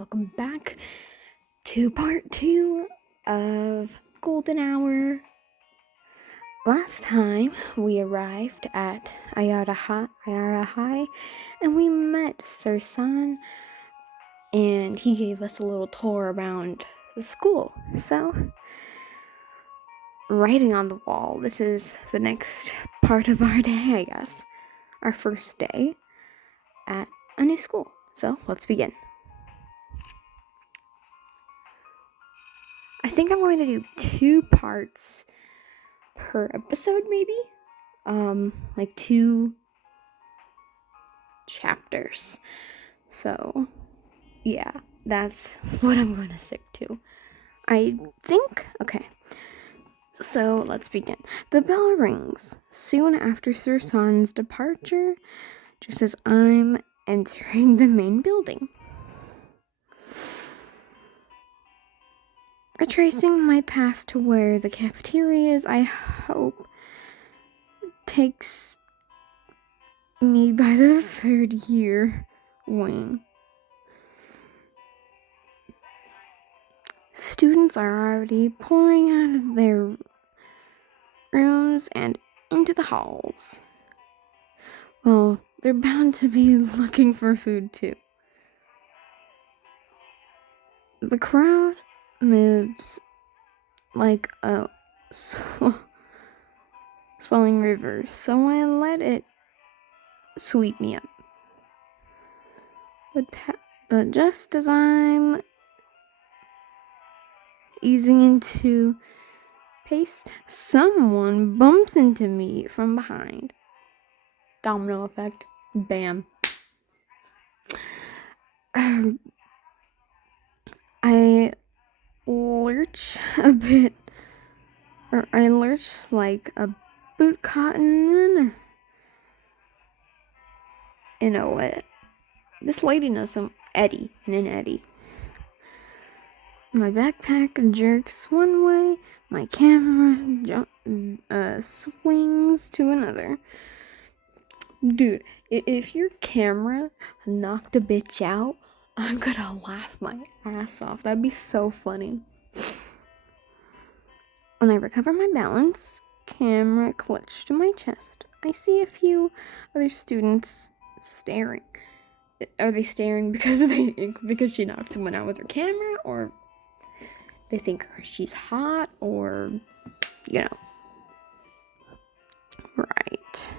welcome back to part 2 of Golden Hour. Last time we arrived at Ayara High and we met Sir San, and he gave us a little tour around the school. So, writing on the wall, this is the next part of our day, I guess. Our first day at a new school. So, let's begin. I think I'm going to do 2 parts per episode, maybe? Like 2 chapters. So, yeah, that's what I'm going to stick to. I think, okay. So, let's begin. The bell rings soon after Sir San's departure, just as I'm entering the main building. Retracing my path to where the cafeteria is, I hope, takes me by the 3rd year wing. Students are already pouring out of their rooms and into the halls. Well, they're bound to be looking for food too. The crowd moves like a swelling river, so I let it sweep me up. But just as I'm easing into pace, someone bumps into me from behind. Domino effect. Bam. I lurch a bit, or I lurch like a boot cotton in a way. This lady knows some eddy in an eddy. My backpack jerks one way, my camera swings to another. Dude, if your camera knocked a bitch out, I'm gonna laugh my ass off. That'd be so funny. When I recover my balance, camera clutched to my chest, I see a few other students staring. Are they staring because she knocked someone out with her camera, or they think she's hot, or right?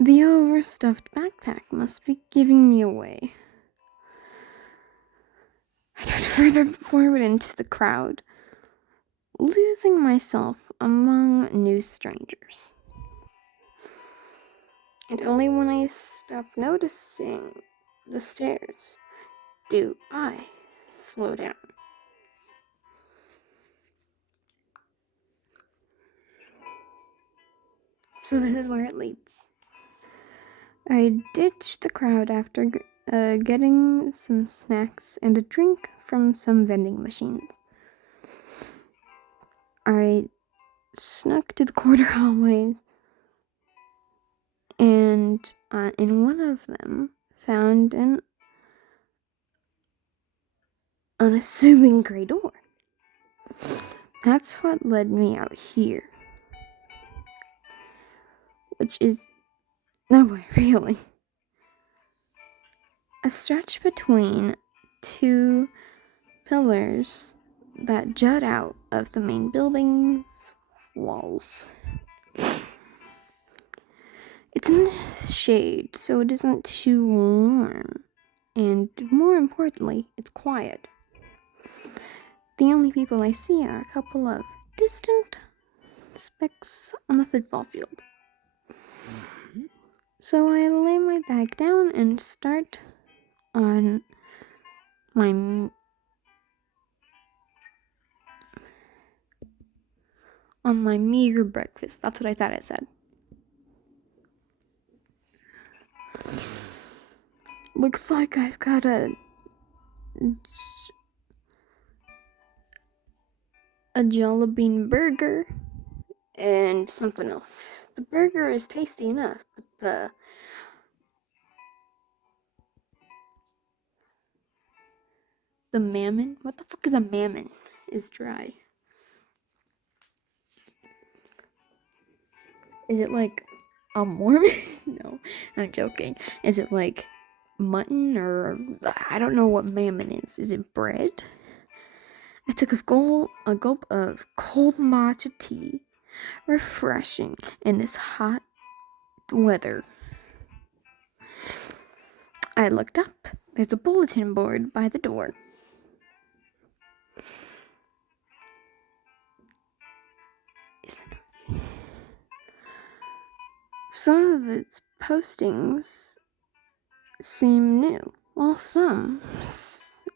The overstuffed backpack must be giving me away. I turn further forward into the crowd, losing myself among new strangers. And only when I stop noticing the stairs do I slow down. So this is where it leads. I ditch the crowd after getting some snacks and a drink from some vending machines. I snuck to the corner hallways, and in one of them found an unassuming gray door. That's what led me out here. Which is nowhere, really. A stretch between 2 pillars that jut out of the main building's walls. It's in the shade, so it isn't too warm. And more importantly, it's quiet. The only people I see are a couple of distant specks on the football field. So I lay my bag down and start on my meager breakfast. That's what I thought it said. Looks like I've got a Jolly Bean burger and something else. The burger is tasty enough, but The mammon? What the fuck is a mammon? Is dry. Is it like a Mormon? No, I'm joking. Is it like mutton or I don't know what mammon is. Is it bread? I took a gulp of cold matcha tea, refreshing in this hot weather. I looked up. There's a bulletin board by the door. Some of its postings seem new, while some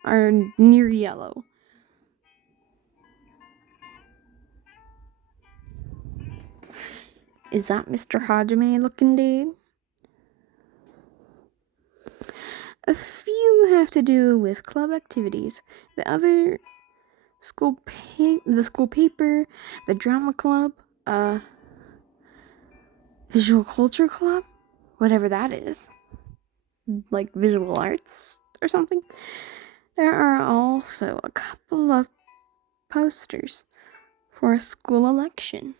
are near yellow. Is that Mr. Hajime looking dude? A few have to do with club activities. The other the school paper, the drama club, visual culture club, whatever that is, like visual arts or something. There are also a couple of posters for a school election.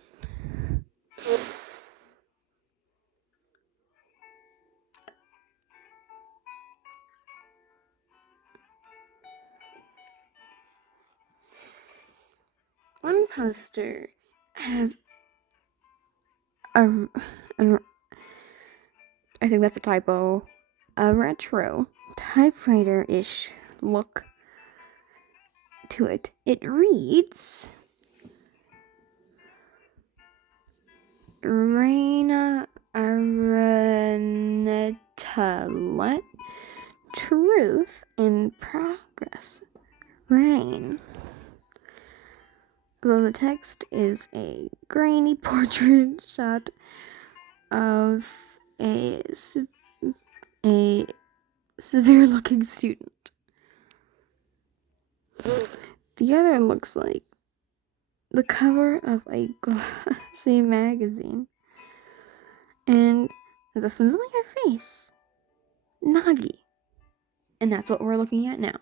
One poster has I think that's a typo, a retro typewriter-ish look to it. It reads, Reina Aranetalet, Truth in Progress, Rain. Below the text is a grainy portrait shot of a severe-looking student. The other looks like the cover of a glossy magazine. And there's a familiar face, Nagi. And that's what we're looking at now.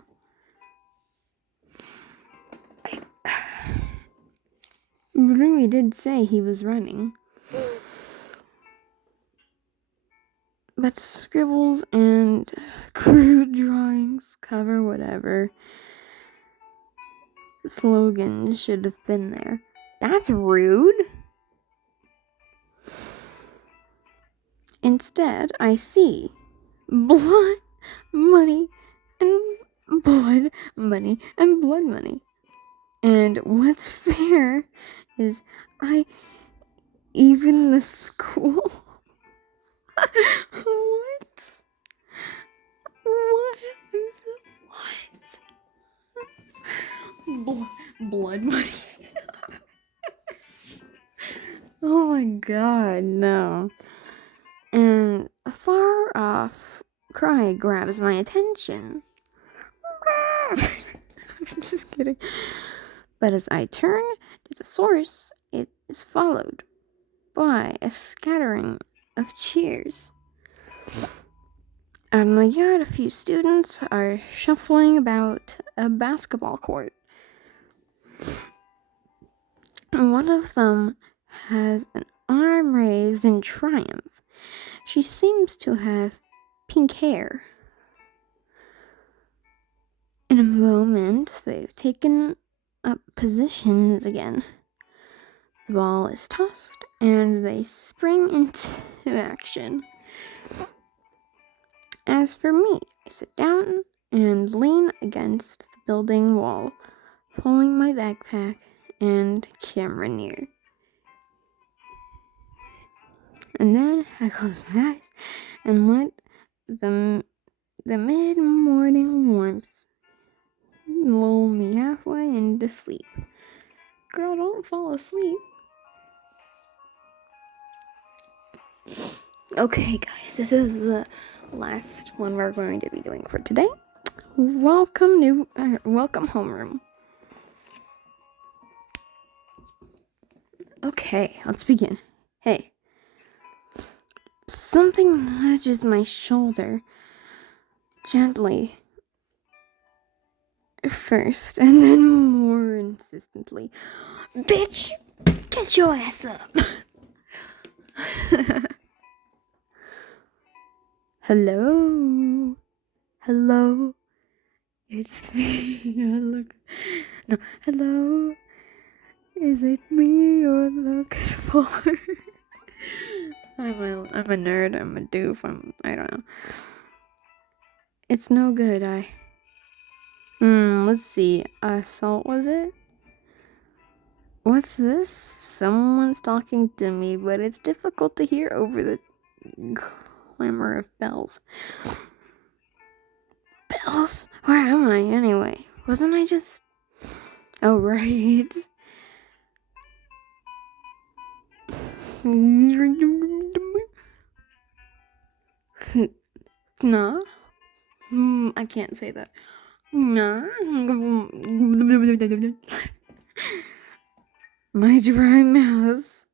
Rui did say he was running. But scribbles and crude drawings cover whatever slogan should have been there. That's rude. Instead, I see blood, money, and blood, money, and blood money. And what's fair is even the school. What? Blood money. Oh my god, no. And a far off cry grabs my attention. I'm just kidding. But as I turn to the source, it is followed by a scattering of cheers. Out in my yard, a few students are shuffling about a basketball court. One of them has an arm raised in triumph. She seems to have pink hair. In a moment, they've taken up positions again. The ball is tossed, and they spring into action. As for me, I sit down and lean against the building wall, pulling my backpack and camera near. And then I close my eyes and let the mid-morning warmth lull me halfway into sleep. Girl, don't fall asleep. Okay, guys, this is the last one we're going to be doing for today. Welcome Homeroom. Okay, let's begin. Hey. Something nudges my shoulder gently first, and then more insistently, "Bitch, get your ass up." Hello, hello, it's me. Look, no, hello, is it me you're looking for? I'm a nerd. I'm a doof. I don't know. It's no good. Let's see. Assault, was it? What's this? Someone's talking to me, but it's difficult to hear over the clamor of bells. Bells? Where am I anyway? Wasn't I just... Oh, right. Nah. I can't say that. Nah. My dry mouth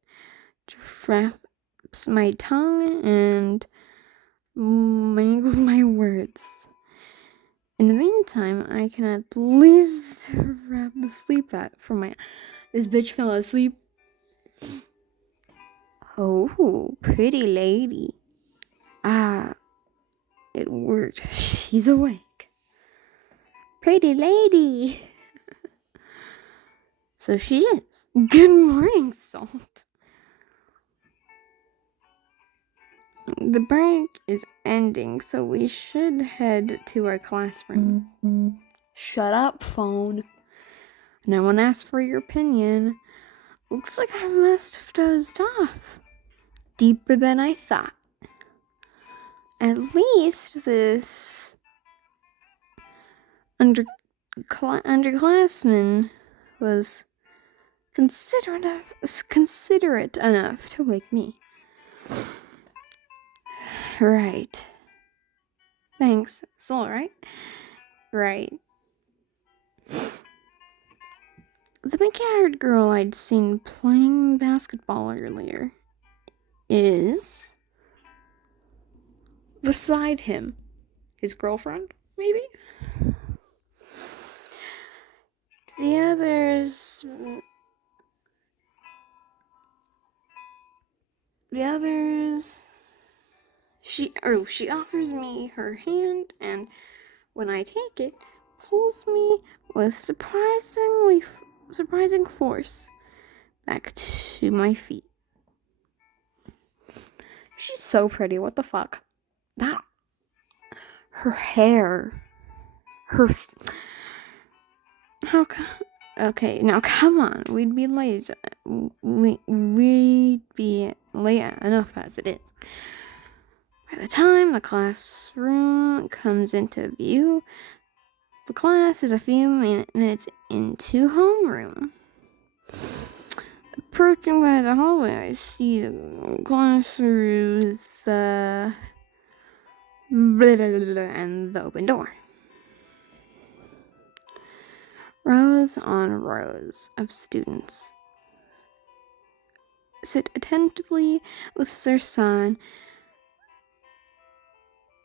traps my tongue and mangles my words. In the meantime, I can at least wrap the sleep out for my... This bitch fell asleep. Oh, pretty lady. Ah, it worked. She's awake. Pretty lady. So she is. Good morning, Salt. The break is ending, so we should head to our classrooms. Shut up, phone. No one asked for your opinion. Looks like I must have dozed off. Deeper than I thought. At least this underclassman was considerate enough to wake me. Right. Thanks. It's alright. Right. The big-haired girl I'd seen playing basketball earlier is beside him. His girlfriend, maybe? The others... She offers me her hand, and when I take it, pulls me with surprising force back to my feet. She's so pretty. What the fuck? Her hair, okay, now come on. We'd be late enough as it is. By the time the classroom comes into view, the class is a few minutes into homeroom. Approaching by the hallway, I see the classroom and the open door. Rows on rows of students sit attentively with Sir San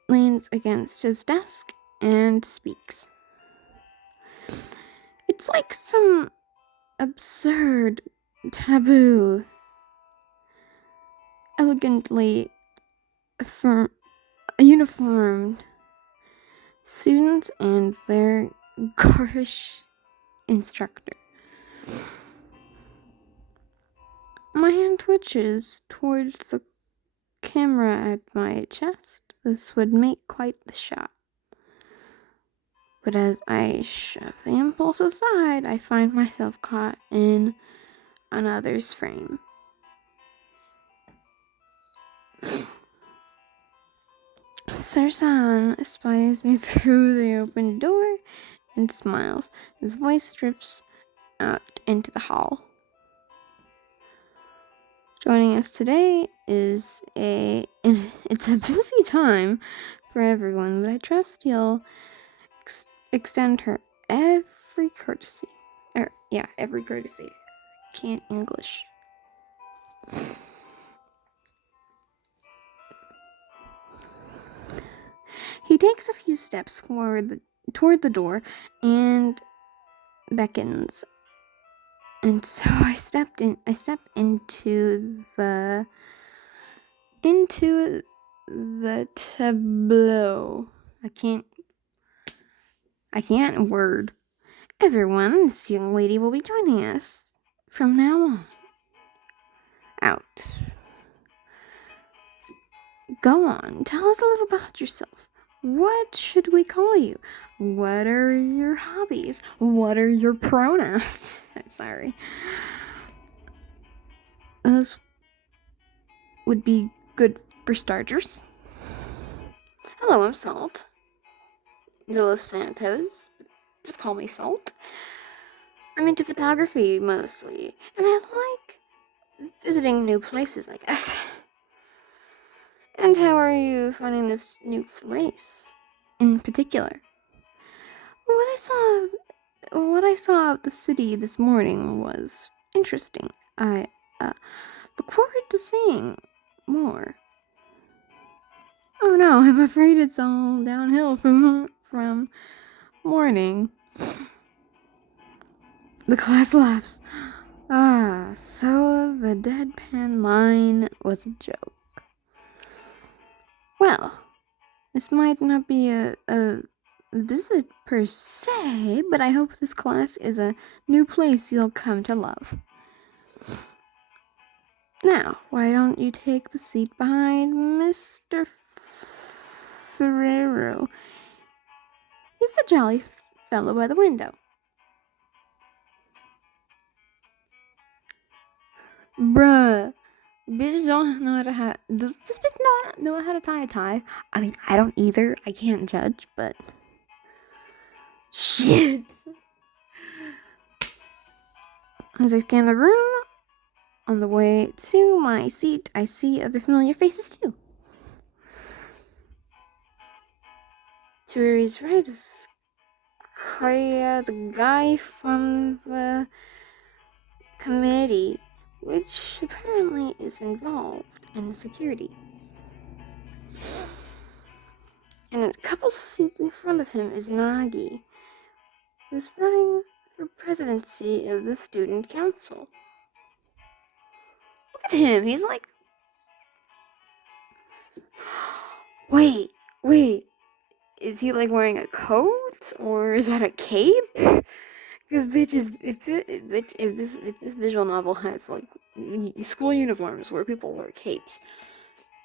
leans against his desk and speaks. It's like some absurd taboo, elegantly uniformed students and their garish instructor. My hand twitches towards the camera at my chest. This would make quite the shot. But as I shove the impulse aside, I find myself caught in another's frame. Sir San spies me through the open door and smiles. His voice drifts out into the hall. Joining us today it's a busy time for everyone, but I trust you'll extend her every courtesy. Every courtesy. Can't English. He takes a few steps forward toward the door and beckons. And so I step into the tableau. I can't word. Everyone, this young lady will be joining us from now on. Out. Go on, tell us a little about yourself. What should we call you? What are your hobbies? What are your pronouns? I'm sorry. Those would be good for starters. Hello, I'm Salt. De Los Santos. Just call me Salt. I'm into photography mostly, and I like visiting new places, I guess. And how are you finding this new place in particular? What I saw of the city this morning was interesting. I look forward to seeing more. Oh no, I'm afraid it's all downhill from morning. The class laughs. So the deadpan line was a joke. Well, this might not be a visit per se, but I hope this class is a new place you'll come to love. Now, why don't you take the seat behind Mr. Ferrero? He's the jolly fellow by the window. Bruh, bitch don't know how to does this bitch not know how to tie a tie? I mean, I don't either. I can't judge, but shit. As I scan the room, on the way to my seat, I see other familiar faces too. To his right is Koya, the guy from the committee, which apparently is involved in security. And a couple seats in front of him is Nagi, who's running for presidency of the student council. Look at him, he's like... Wait, is he like wearing a coat, or is that a cape? Because bitches, if this visual novel has like school uniforms where people wear capes,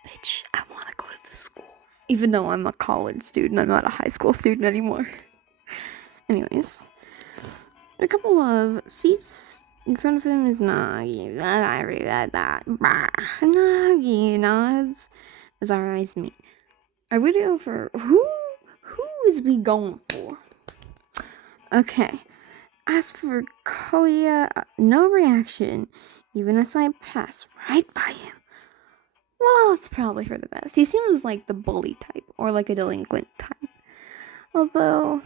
bitch, I want to go to this school. Even though I'm a college student, I'm not a high school student anymore. Anyways, a couple of seats in front of him is Nagi. Nagi nods as our eyes meet. Are we going for who is we going for? Okay. As for Koya, no reaction, even as I pass right by him. Well, it's probably for the best. He seems like the bully type, or like a delinquent type. Although,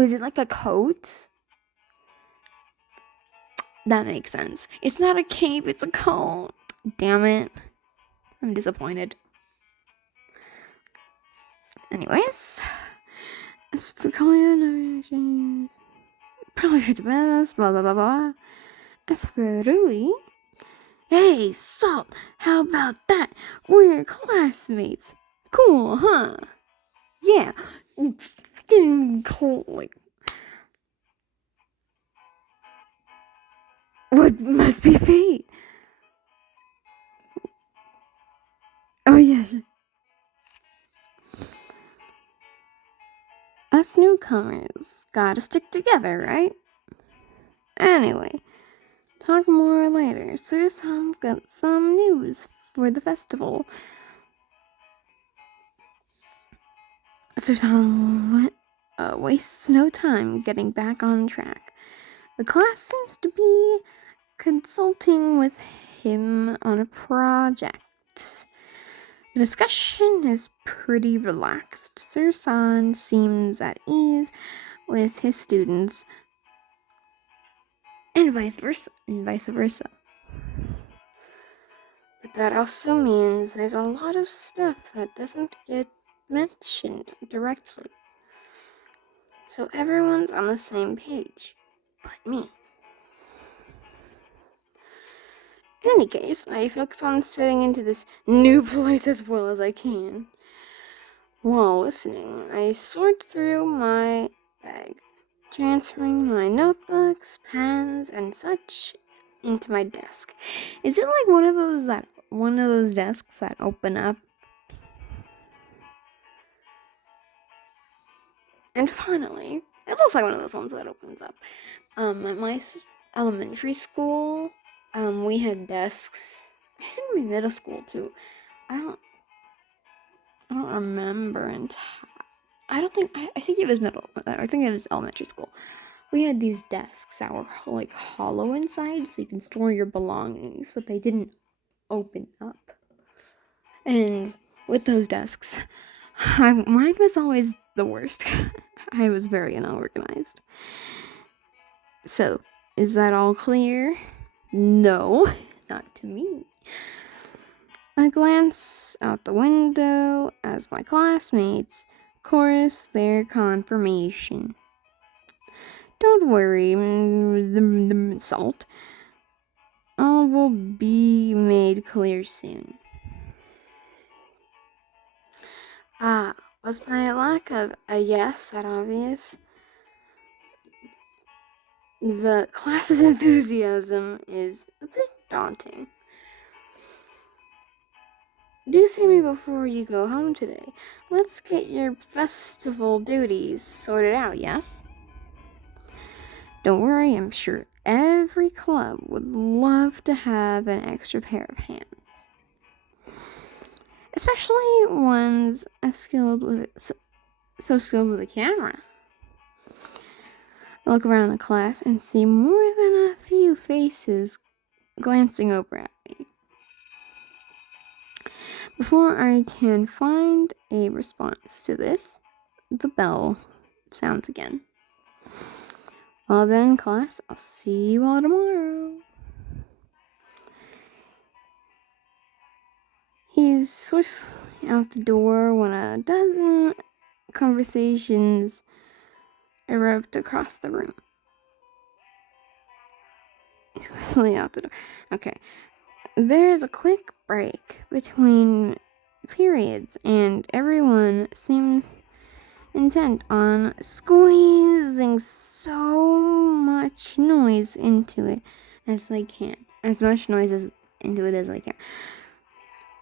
is it like a coat? That makes sense. It's not a cape, it's a coat. Damn it. I'm disappointed. Anyways, as for Koya, no reaction. Probably for the best, blah blah blah blah. As for Rui, hey, Salt, how about that? We're classmates. Cool, huh? Yeah, fucking cool. Like, what must be fate? Oh yeah. Us newcomers gotta stick together, right? Anyway, talk more later. Sir-san's got some news for the festival. Sir-san wastes no time getting back on track. The class seems to be consulting with him on a project. The discussion is pretty relaxed. Sir-san seems at ease with his students, and vice versa. But that also means there's a lot of stuff that doesn't get mentioned directly. So everyone's on the same page, but me. In any case, I focus on setting into this new place as well as I can. While listening, I sort through my bag, transferring my notebooks, pens, and such into my desk. Is it like one of those desks that open up? And finally, it looks like one of those ones that opens up. At my elementary school, we had desks. I think my middle school too. I don't remember I think it was I think it was elementary school. We had these desks that were like hollow inside, so you can store your belongings, but they didn't open up. And with those desks, mine was always the worst. I was very unorganized. So, is that all clear? No, not to me. I glance out the window as my classmates chorus their confirmation. Don't worry, the salt. All will be made clear soon. Was my lack of a yes that obvious? The class's enthusiasm is a bit daunting. Do see me before you go home today. Let's get your festival duties sorted out, yes? Don't worry, I'm sure every club would love to have an extra pair of hands. Especially ones so skilled with a camera. I look around the class and see more than a few faces glancing over at me. Before I can find a response to this, the bell sounds again. Well then, class, I'll see you all tomorrow. He's swiftly out the door when a dozen conversations erupt across the room. He's swiftly out the door. Okay. There is a quick break between periods, and everyone seems intent on squeezing so much noise into it as they can. As much noise into it as they can.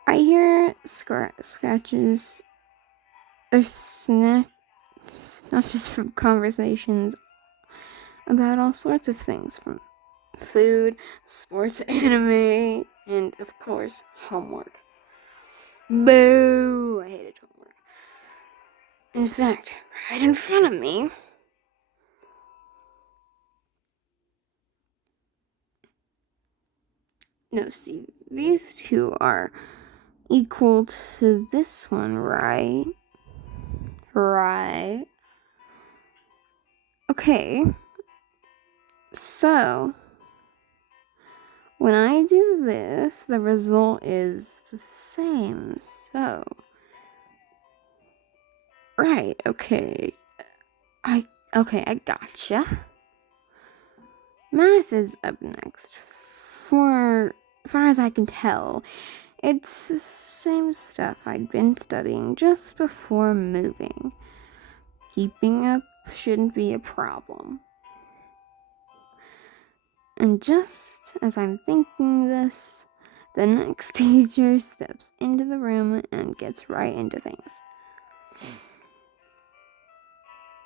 I hear scratches or snaps, not just from conversations about all sorts of things, from food, sports, anime, and of course, homework. Boo! I hated homework. In fact, right in front of me, no, see, these two are equal to this one, right? Right. Okay. So, when I do this, the result is the same. So, right, okay. I gotcha. Math is up next. For far as I can tell, it's the same stuff I'd been studying just before moving. Keeping up shouldn't be a problem. And just as I'm thinking this, the next teacher steps into the room and gets right into things.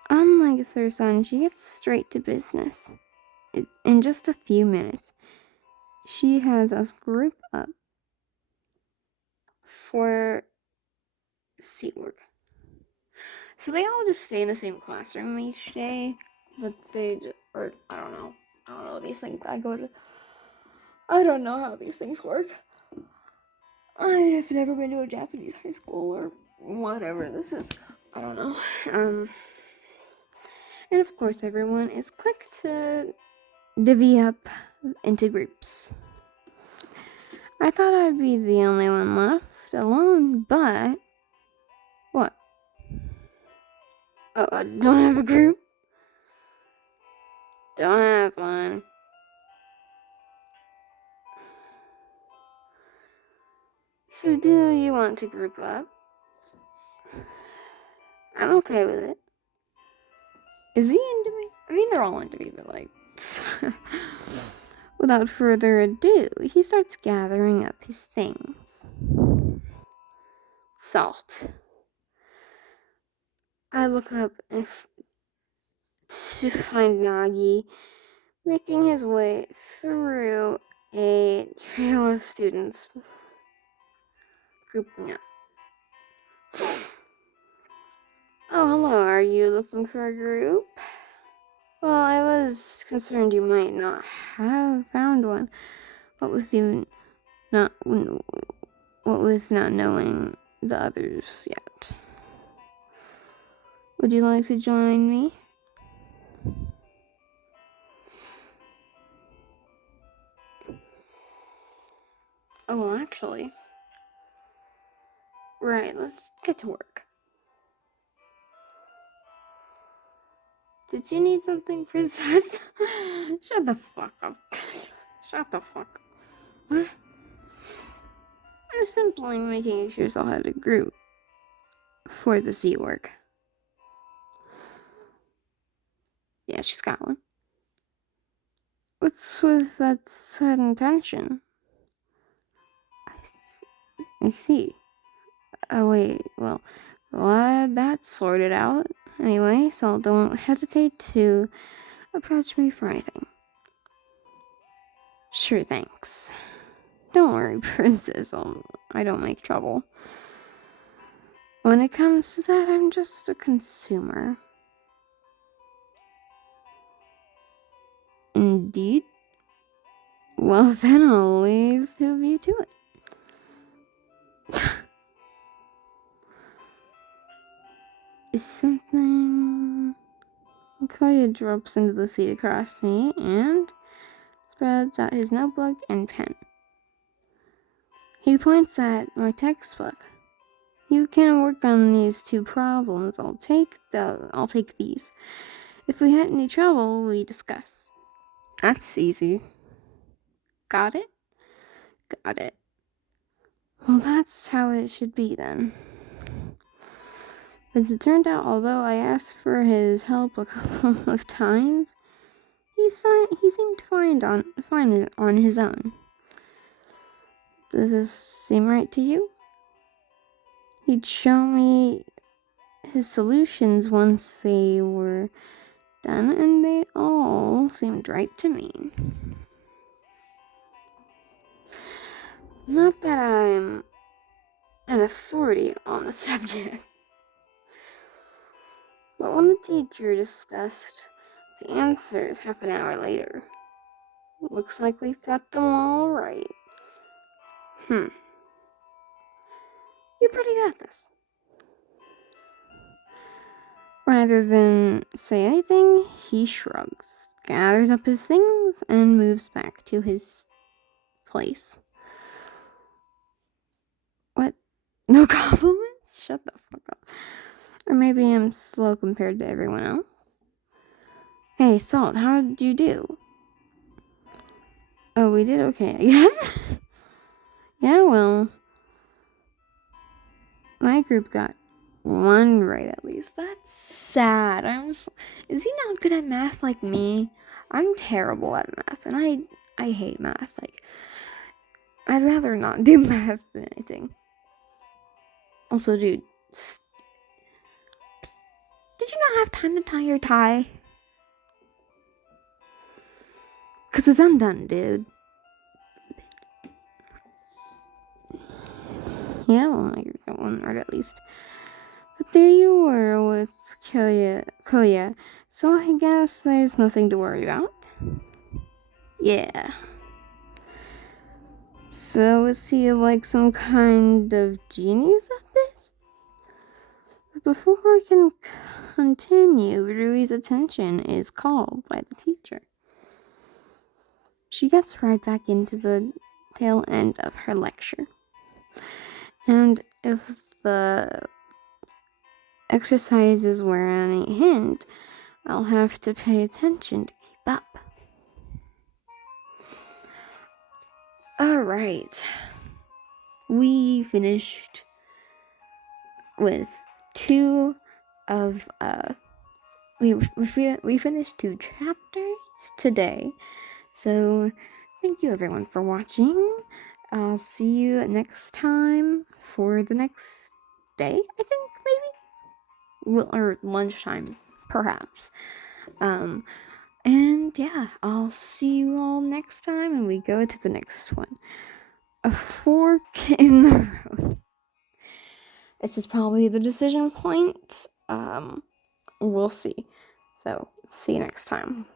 Unlike Sir Sun, she gets straight to business. In just a few minutes, she has us group up for seat work. So they all just stay in the same classroom each day, but I don't know these things. I don't know how these things work. I have never been to a Japanese high school or whatever this is. I don't know. And of course, everyone is quick to divvy up into groups. I thought I'd be the only one left alone, but what? Oh, I don't have a group? Don't have one. So do you want to group up? I'm okay with it. Is he into me? I mean, they're all into me, but like... Without further ado, he starts gathering up his things. Salt. I look up and to find Nagi making his way through a trio of students grouping up. Oh, hello, are you looking for a group? Well, I was concerned you might not have found one. What with not knowing the others yet. Would you like to join me? Oh, well, actually. Right, let's get to work. Did you need something, princess? Shut the fuck up. Shut the fuck up. What? I'm simply making sure I'll have a group for the sea work. Yeah, she's got one. What's with that sudden tension? I see. Oh, wait, well, glad that's sorted out. Anyway, so don't hesitate to approach me for anything. Sure, thanks. Don't worry, princess, I don't make trouble. When it comes to that, I'm just a consumer. Indeed? Well, then I'll leave the two of you to it. Is something... Koya drops into the seat across me and spreads out his notebook and pen. He points at my textbook. You can work on these two problems. I'll take these. If we had any trouble, we discuss. That's easy. Got it? Got it. Well, that's how it should be then. As it turned out, although I asked for his help a couple of times, he seemed fine on his own. Does this seem right to you? He'd show me his solutions once they were done, and they all seemed right to me. Not that I'm an authority on the subject, but when the teacher discussed the answers half an hour later, looks like we've got them all right. You pretty good at this. Rather than say anything, he shrugs, gathers up his things, and moves back to his place. What? No compliments? Shut the fuck up. Or maybe I'm slow compared to everyone else. Hey, Salt, how did you do? Oh, we did okay, I guess. Yeah, well, my group got one right at least. That's sad. Is he not good at math like me? I'm terrible at math, and I hate math. Like, I'd rather not do math than anything. Also, dude, did you not have time to tie your tie? 'Cause it's undone, dude. Yeah, well, I got one right at least. But there you were with Koya. So I guess there's nothing to worry about. Yeah. So is he like some kind of genius at this? But before I can continue, Rui's attention is called by the teacher. She gets right back into the tail end of her lecture. And if the exercises were any hint, I'll have to pay attention to keep up. Alright. We finished with two of, we finished 2 chapters today. So, thank you everyone for watching. I'll see you next time for the next day, I think, maybe? Or lunchtime, perhaps. And yeah, I'll see you all next time, and we go to the next one. A fork in the road. This is probably the decision point. We'll see. So, see you next time.